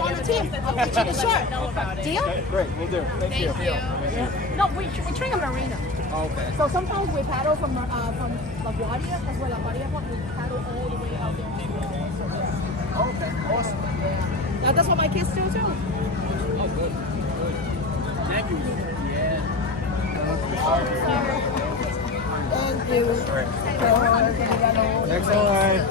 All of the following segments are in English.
on the team. I'll get you the shirt. Deal? Great, we'll do. Thank you. No, we train a marina. Okay. So sometimes we paddle from LaGuardia, that's where LaGuardia is, we paddle all the way out there. Okay, awesome. Now that's what my kids do too. Oh, good. Thank you. Yeah. Thank you. Excellent.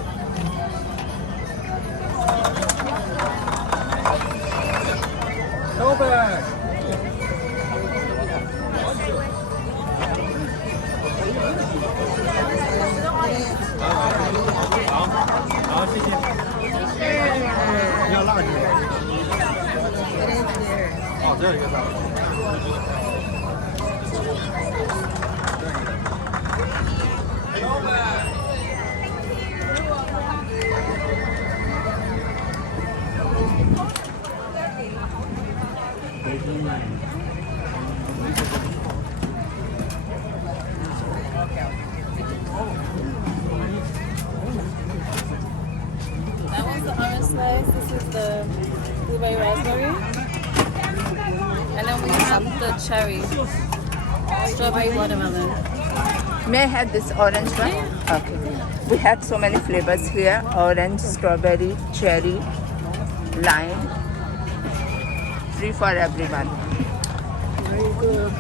Go back.要辣椒。哦，这里有啥？ That one's the orange slice. This is the blueberry raspberry. And then we have the cherry. Strawberry watermelon. May I have this orange one? Okay. We have so many flavors here. Orange, strawberry, cherry, lime. Free for everyone. Very good.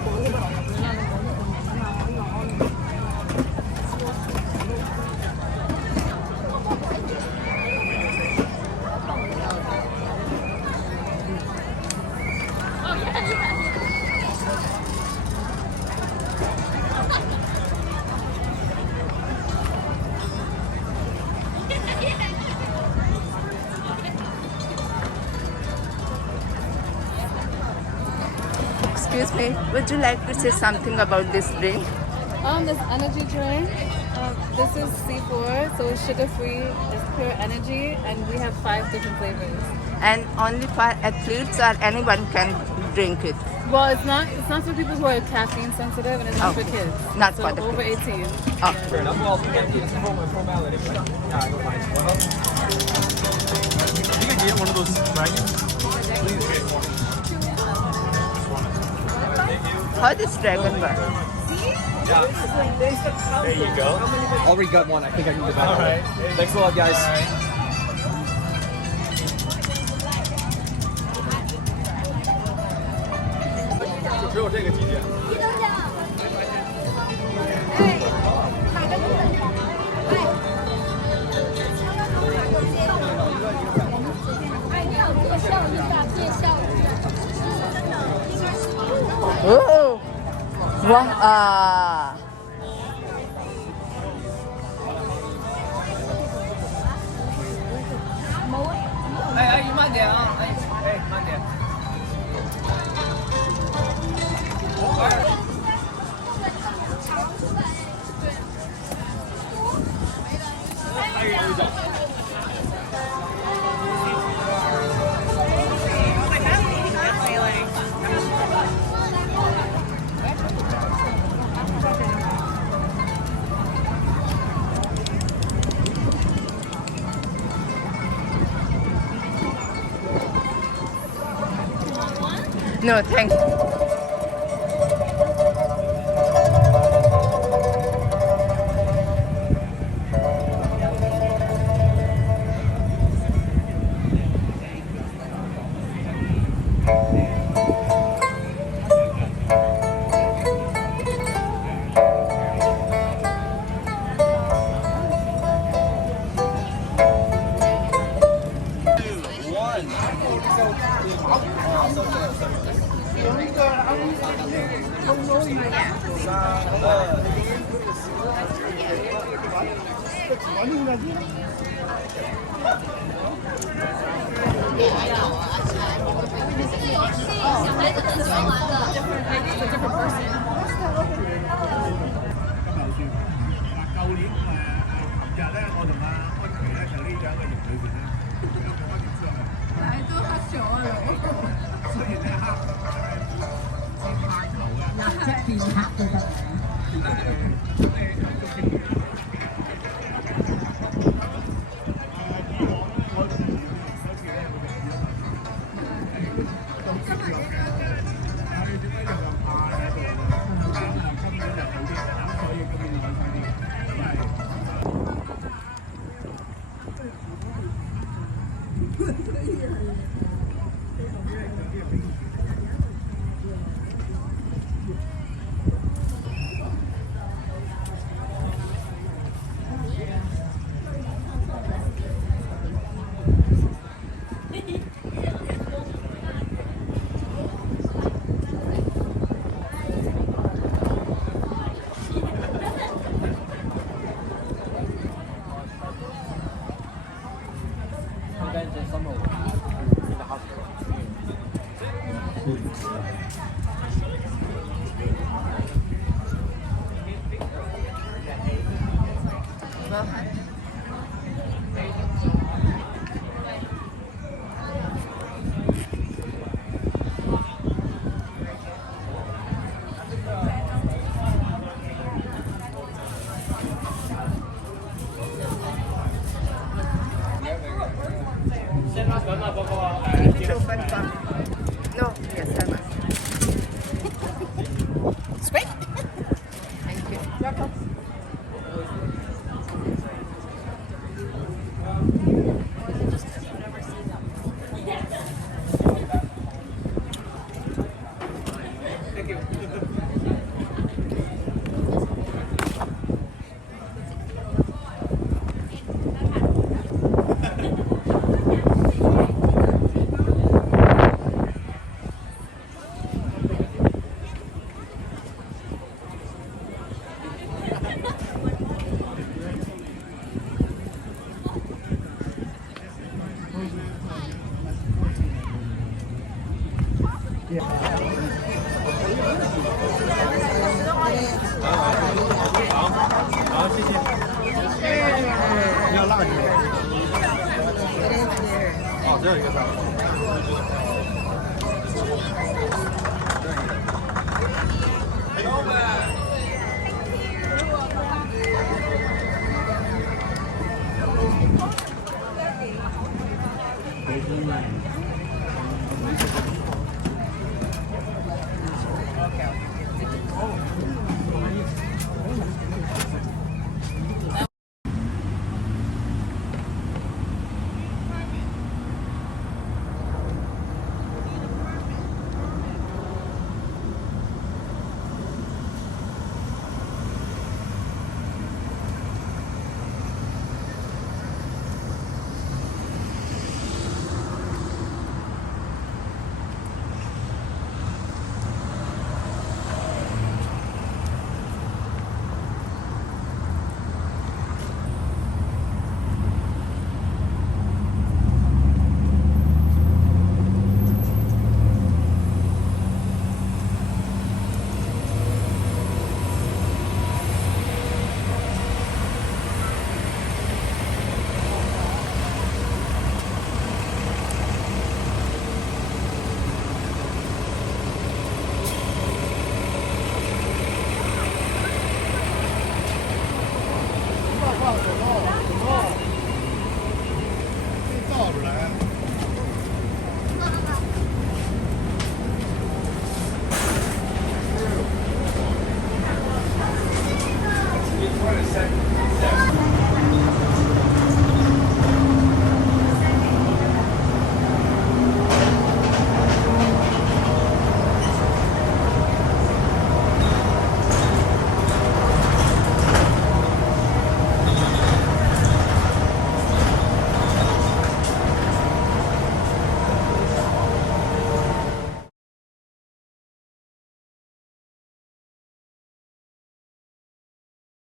Excuse me, would you like to say something about this drink? This energy drink. This is C4, so it's sugar-free. It's pure energy, and we have 5 different flavors. And only for athletes or anyone can drink it? Well, it's not for people who are caffeine sensitive, and it's not for Okay. kids. Not so for the over kids. 18. Oh. Fair enough. Well, it's a formality, but yeah, I don't mind. You can get one of those dragons. How does dragon work? There you go. I already got one. I think I can get that. All right. Thanks a lot, guys. Oh! Wow! No, thank you. You guys in summer in the hospital. If it's open for no, yes, I must. It's great. Thank you.